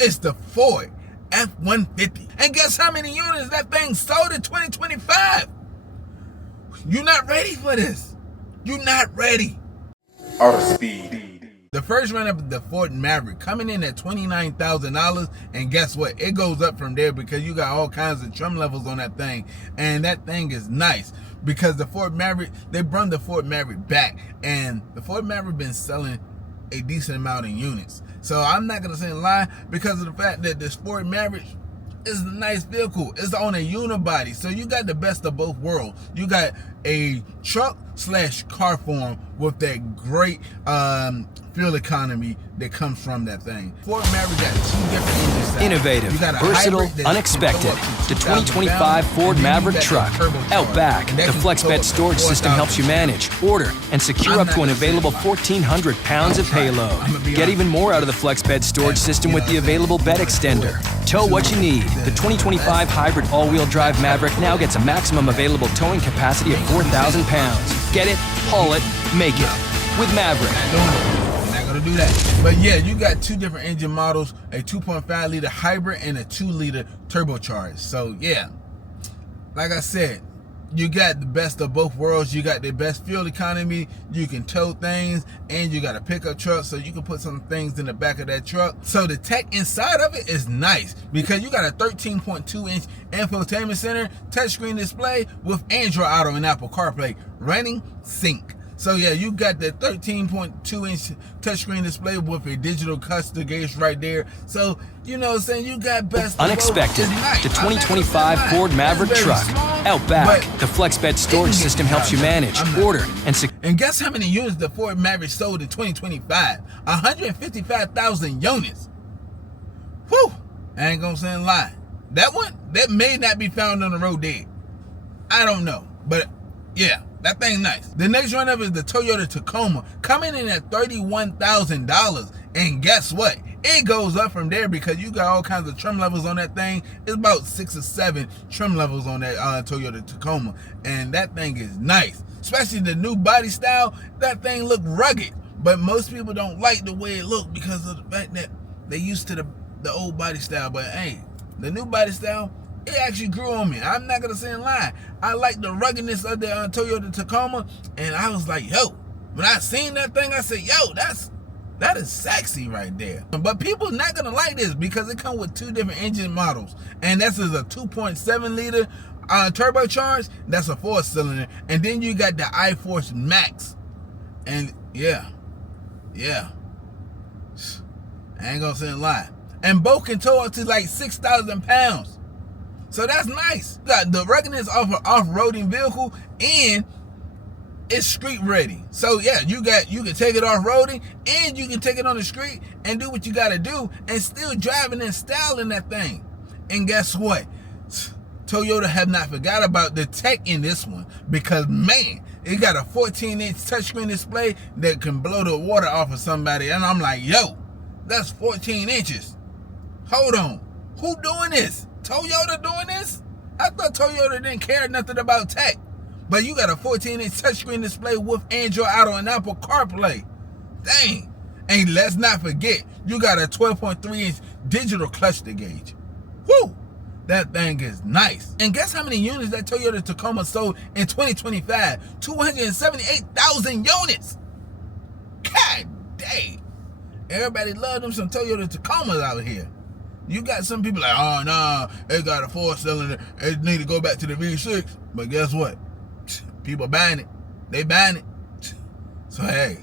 It's the Ford F-150. And guess how many units that thing sold in 2025? You're not ready for this. You're not ready. Artofspeedd. The first run-up is the Ford Maverick, coming in at $29,000, and guess what? It goes up from there because you got all kinds of trim levels on that thing, and that thing is nice because the Ford Maverick, they brought the Ford Maverick back, and the Ford Maverick been selling a decent amount of units. So I'm not gonna say a lie because of the fact that this Ford Maverick is a nice vehicle. It's on a unibody, so you got the best of both worlds. You got a truck / car form with that great fuel economy that comes from that thing. Ford Maverick got two different engine styles. Innovative, versatile, unexpected. The 2025 Ford Maverick truck. Out back, the FlexBed storage system helps you manage, order, and secure up to an available 1,400 pounds of payload. Get even more out of the FlexBed storage system with the available bed extender. Tow what you need. The 2025 hybrid all-wheel drive Maverick now gets a maximum available towing capacity of 4,000 pounds. Get it, haul it, make it. With Maverick. To do that. But yeah, you got two different engine models, a 2.5 liter hybrid and a 2 liter turbocharged. So yeah, like I said, you got the best of both worlds. You got the best fuel economy, you can tow things, and you got a pickup truck so you can put some things in the back of that truck. So the tech inside of it is nice because you got a 13.2 inch infotainment center, touchscreen display with Android Auto and Apple CarPlay running sync. So yeah, you got the 13.2 inch touchscreen display with a digital cluster gauge right there. So, you know what I'm saying, you got best unexpected. The 2025 Ford Maverick truck. Out back, the FlexBed storage system helps you manage, order, and guess how many units the Ford Maverick sold in 2025? 155,000 units. Whew! I ain't gonna say a lie. That one, that may not be found on the road dead. I don't know, but yeah. That thing nice. The next run-up is the Toyota Tacoma, coming in at $31,000. And guess what? It goes up from there because you got all kinds of trim levels on that thing. It's about 6 or 7 trim levels on that Toyota Tacoma. And that thing is nice. Especially the new body style. That thing look rugged. But most people don't like the way it look because of the fact that they used to the old body style. But hey, the new body style, it actually grew on me. I'm not gonna say a lie. I like the ruggedness of the Toyota Tacoma, and I was like, yo, when I seen that thing, I said, yo, that is sexy right there. But people not gonna like this because it comes with two different engine models, and this is a 2.7 liter turbocharged. That's a 4-cylinder, and then you got the iForce Max, and yeah, I ain't gonna say a lie. And both can tow up to like 6,000 pounds. So that's nice. Got the ruggedness of an off-roading vehicle, and it's street ready. So yeah, you can take it off-roading, and you can take it on the street and do what you gotta do, and still driving and styling that thing. And guess what? Toyota have not forgot about the tech in this one because man, it got a 14-inch touchscreen display that can blow the water off of somebody. And I'm like, yo, that's 14 inches. Hold on, who doing this? Toyota doing this? I thought Toyota didn't care nothing about tech. But you got a 14-inch touchscreen display with Android Auto and Apple CarPlay. Dang. And let's not forget, you got a 12.3-inch digital cluster gauge. Woo! That thing is nice. And guess how many units that Toyota Tacoma sold in 2025? 278,000 units. God dang. Everybody love them some Toyota Tacomas out here. You got some people like, oh, nah, it got a 4-cylinder. It need to go back to the V6. But guess what? People buying it. They buying it. So, hey,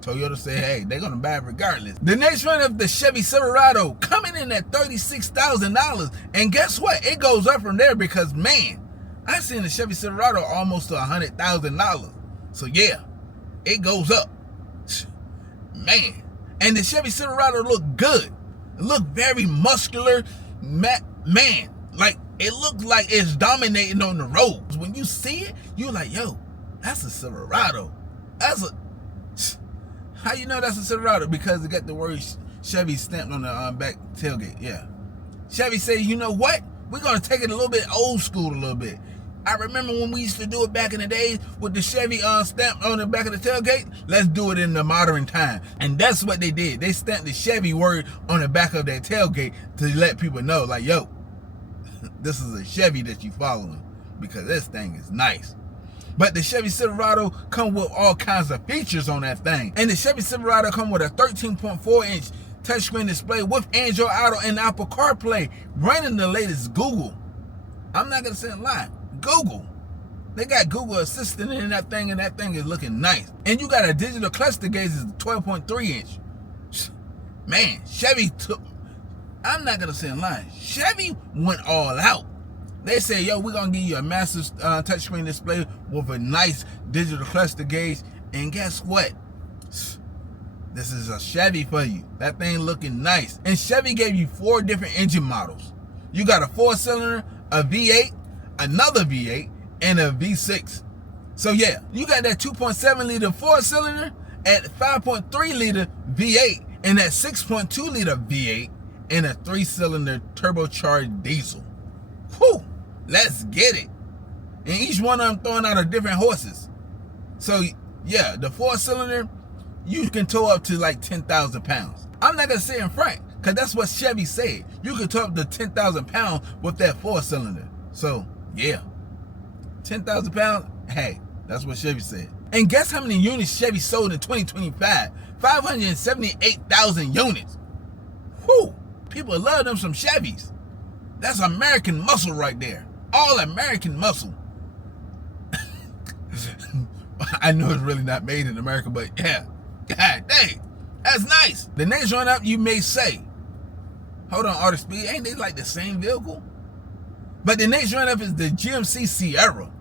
Toyota say, hey, they're going to buy it regardless. The next run of the Chevy Silverado coming in at $36,000. And guess what? It goes up from there because, man, I seen the Chevy Silverado almost to $100,000. So, yeah, it goes up. Man. And the Chevy Silverado look good. It look very muscular. Man, like, it looks like it's dominating on the roads. When you see it, you're like, yo, that's a Silverado. How you know that's a Silverado? Because it got the word Chevy stamped on the back tailgate. Yeah. Chevy say, you know what? We're going to take it a little bit old school a little bit. I remember when we used to do it back in the days with the Chevy stamp on the back of the tailgate. Let's do it in the modern time. And that's what they did. They stamped the Chevy word on the back of their tailgate to let people know, like, yo, this is a Chevy that you following, because this thing is nice. But the Chevy Silverado come with all kinds of features on that thing. And the Chevy Silverado come with a 13.4-inch touchscreen display with Android Auto and Apple CarPlay, running the latest Google. I'm not gonna say a lie. Google. They got Google Assistant in that thing, and that thing is looking nice. And you got a digital cluster gauge is 12.3-inch. Man, Chevy took. I'm not gonna say a lie. Chevy went all out. They say, yo, we're gonna give you a massive touchscreen display with a nice digital cluster gauge. And guess what? This is a Chevy for you. That thing looking nice. And Chevy gave you 4 different engine models. You got a 4-cylinder, a V8, another V8, and a V6. So yeah, you got that 2.7 liter 4-cylinder, at 5.3 liter V8, and that 6.2 liter V8, and a 3-cylinder turbocharged diesel. Whew, let's get it. And each one of them throwing out a different horses. So yeah, the 4-cylinder, you can tow up to like 10,000 pounds. I'm not gonna say in front, because that's what Chevy said. You can tow up to 10,000 pounds with that 4-cylinder. So yeah, 10,000 pounds, hey, that's what Chevy said. And guess how many units Chevy sold in 2025? 578,000 units. Whew, people love them some Chevys. That's American muscle right there. All American muscle. I know it's really not made in America, but yeah. God dang, that's nice. The next one up, you may say, hold on, Artofspeedd, ain't they like the same vehicle? But the next run up is the GMC Sierra,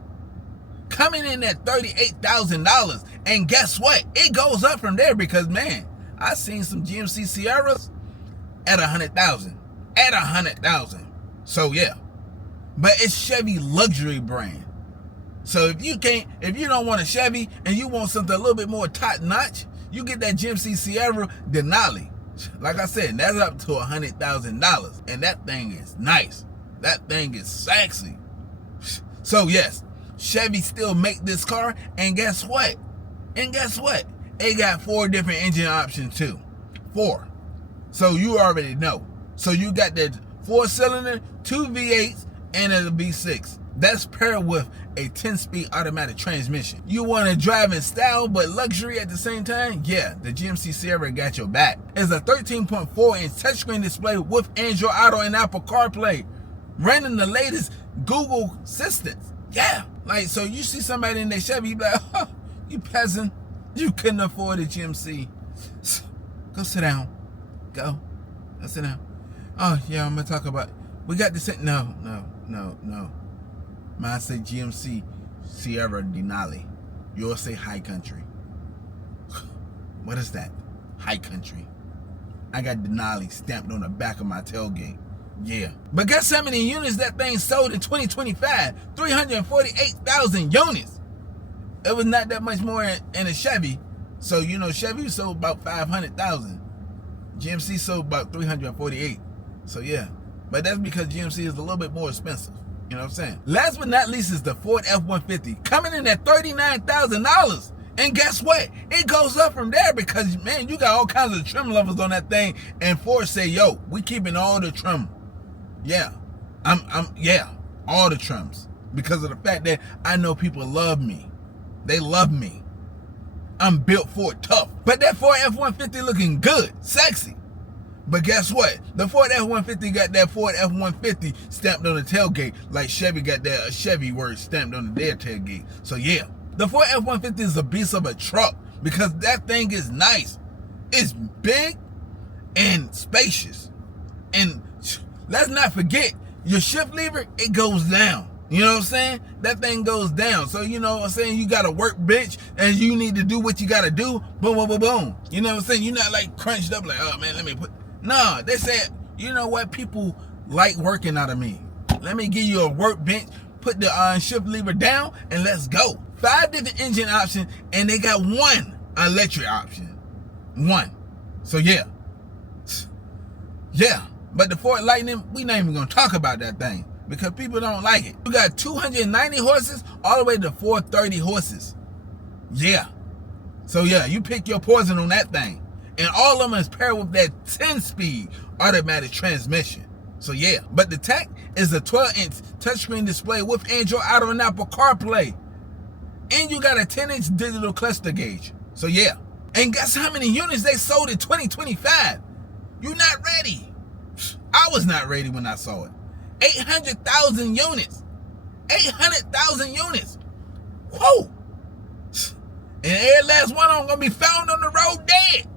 coming in at $38,000. And guess what? It goes up from there, because man, I've seen some GMC Sierras at 100,000, at 100,000. So yeah, but it's Chevy luxury brand. So if you don't want a Chevy and you want something a little bit more top notch, you get that GMC Sierra Denali. Like I said, that's up to $100,000, and that thing is nice. That thing is sexy. So yes, Chevy still make this car, and guess what? It got 4 different engine options too. 4. So you already know. So you got that 4-cylinder, 2 V8s, and a V6. That's paired with a 10-speed automatic transmission. You want to drive in style but luxury at the same time? Yeah, the GMC Sierra got your back. It's a 13.4-inch touchscreen display with Android Auto and Apple CarPlay, running the latest Google assistants. Yeah, like, so you see somebody in their Chevy, you be like, oh, you peasant, you couldn't afford a GMC. Go sit down. Go sit down. Oh yeah, I'm gonna talk about, we got this. No. Mine say GMC Sierra Denali. Yours say High Country. What is that? High Country. I got Denali stamped on the back of my tailgate. Yeah. But guess how many units that thing sold in 2025? 348,000 units. It was not that much more in a Chevy. So, you know, Chevy sold about 500,000. GMC sold about 348. So, yeah. But that's because GMC is a little bit more expensive. You know what I'm saying? Last but not least is the Ford F-150, coming in at $39,000. And guess what? It goes up from there, because, man, you got all kinds of trim levels on that thing. And Ford say, yo, we keeping all the trim. Yeah. Yeah, all the trims. Because of the fact that I know people love me. They love me. I'm built Ford tough. But that Ford F-150 looking good, sexy. But guess what? The Ford F-150 got that Ford F-150 stamped on the tailgate, like Chevy got that Chevy word stamped on their tailgate. So yeah, the Ford F-150 is a beast of a truck, because that thing is nice. It's big and spacious. And let's not forget, your shift lever, it goes down. You know what I'm saying? That thing goes down. So, you know what I'm saying? You got a workbench and you need to do what you got to do. Boom, boom, boom, boom. You know what I'm saying? You're not like crunched up like, oh man, let me put. No, they said, you know what? People like working out of me. Let me give you a workbench, put the shift lever down, and let's go. 5 different engine options, and they got 1 electric option. 1. So yeah. Yeah. But the Ford Lightning, we not even going to talk about that thing. because people don't like it. You got 290 horses all the way to 430 horses. Yeah. So yeah, you pick your poison on that thing. And all of them is paired with that 10-speed automatic transmission. So yeah, but the Tac is a 12-inch touchscreen display with Android Auto and Apple CarPlay. And you got a 10-inch digital cluster gauge. So yeah. And guess how many units they sold in 2025? You're not ready. I was not ready when I saw it. 800,000 units. 800,000 units. Whoa. And every last one of them gonna be found on the road dead.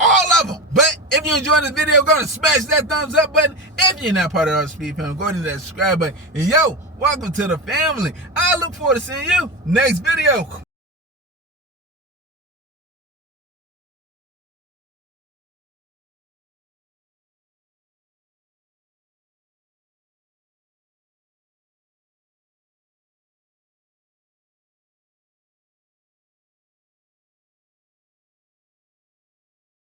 All of them. But if you enjoyed this video, go and smash that thumbs up button. If you're not part of Artofspeedd family, go to that subscribe button. And yo, welcome to the family. I look forward to seeing you next video.